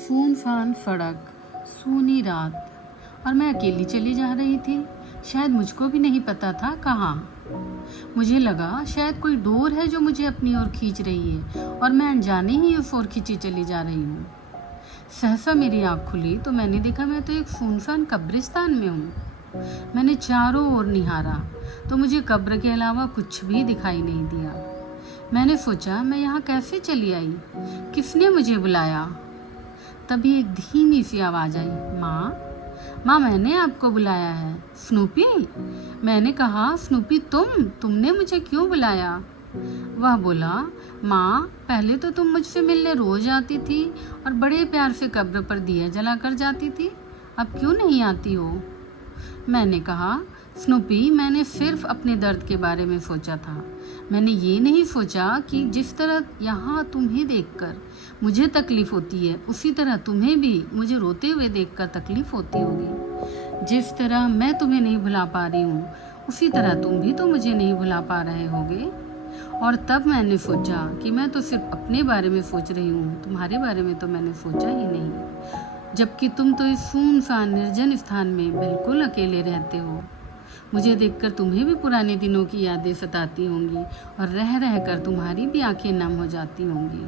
सूनसान सड़क, सूनी रात और मैं अकेली चली जा रही थी। शायद मुझको भी नहीं पता था कहाँ। मुझे लगा शायद कोई डोर है जो मुझे अपनी ओर खींच रही है और मैं अनजाने ही उस ओर खींची चली जा रही हूँ। सहसा मेरी आँख खुली तो मैंने देखा मैं तो एक सुनसान कब्रिस्तान में हूँ। मैंने चारों ओर निहारा तो मुझे कब्र के अलावा कुछ भी दिखाई नहीं दिया। मैंने सोचा मैं यहाँ कैसे चली आई, किसने मुझे बुलाया। तभी एक धीमी सी आवाज़ आई, माँ माँ मैंने आपको बुलाया है। स्नूपी? मैंने कहा स्नूपी तुमने मुझे क्यों बुलाया? वह बोला, माँ पहले तो तुम मुझसे मिलने रोज आती थी और बड़े प्यार से कब्र पर दिया जला कर जाती थी, अब क्यों नहीं आती हो? मैंने कहा, स्नूपी मैंने सिर्फ अपने दर्द के बारे में सोचा था। मैंने ये नहीं सोचा कि जिस तरह यहाँ तुम्हें देखकर मुझे तकलीफ़ होती है उसी तरह तुम्हें भी मुझे रोते हुए देखकर तकलीफ़ होती होगी। जिस तरह मैं तुम्हें नहीं भुला पा रही हूँ उसी तरह तुम भी तो मुझे नहीं भुला पा रहे होगे। और तब मैंने सोचा कि मैं तो सिर्फ अपने बारे में सोच रही हूँ, तुम्हारे बारे में तो मैंने सोचा ही नहीं, जबकि तुम तो इस सुनसान निर्जन स्थान में बिल्कुल अकेले रहते हो। मुझे देखकर तुम्हें भी पुराने दिनों की यादें सताती होंगी और रह रह कर तुम्हारी भी आंखें नम हो जाती होंगी।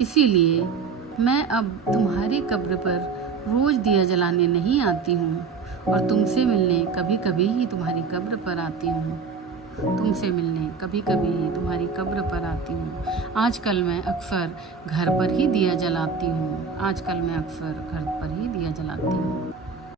इसीलिए मैं अब तुम्हारी कब्र पर रोज़ दिया जलाने नहीं आती हूँ और तुमसे मिलने कभी कभी ही तुम्हारी कब्र पर आती हूँ। आजकल मैं अक्सर घर पर ही दिया जलाती हूँ।